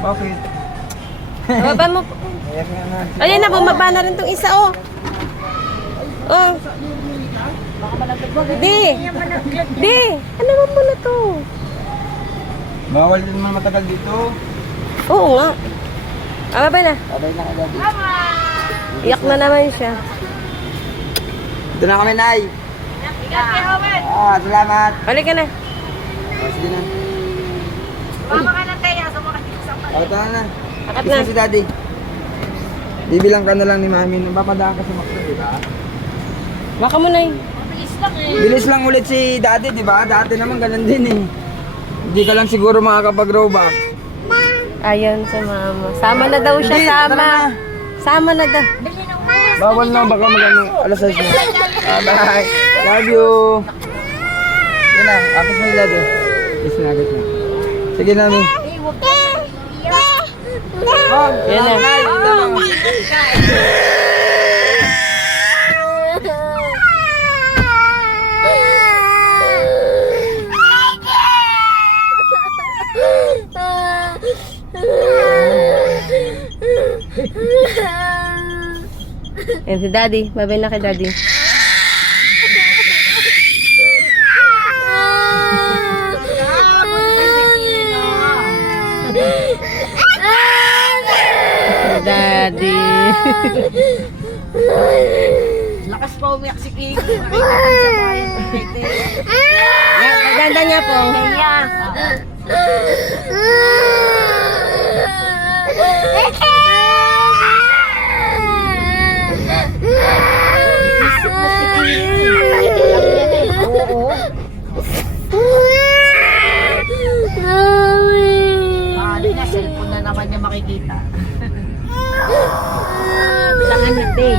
Bakit? Baba mo. Ayan nga na. Ayan na, bumaba na rin tong isa, oh. Oh. Di. Di. Ano mo muna to? Bawal din naman matagal dito. Oo nga. Baba na. Sabay na ka daddy. Iyak na naman siya. Ito na kami, Nay. Salamat. Balik ka na. Sige na. Mama ka na tayo, sumakit sa pala. Ito na. Akat Kiss na. na si daddy. Bibilang ka na lang ni Mami. Papadaan ka sa makso, di ba? Baka mo na eh. Mabilis lang eh. Bilis lang ulit si daddy, di ba? Dati naman ganun din eh. Hindi ka lang siguro makakapag-rollback. Ayun sa mama. Sama na daw siya, Hindi, sama. tara na. Sama na daw. Bawal na, baka magano. Alas 6 na. Bye. Love you. Yan na, apis mo yung daddy. Kiss na, kiss na. Sige na, Mi. Yan na. Yan si daddy. Babay na kay daddy. Daddy. Lakas pa umiyak si Kiki. Sa bayan. Maganda niya po. Kaya. Oo. Mali na, cellphone na naman niya makikita. Bilangan ni Tay.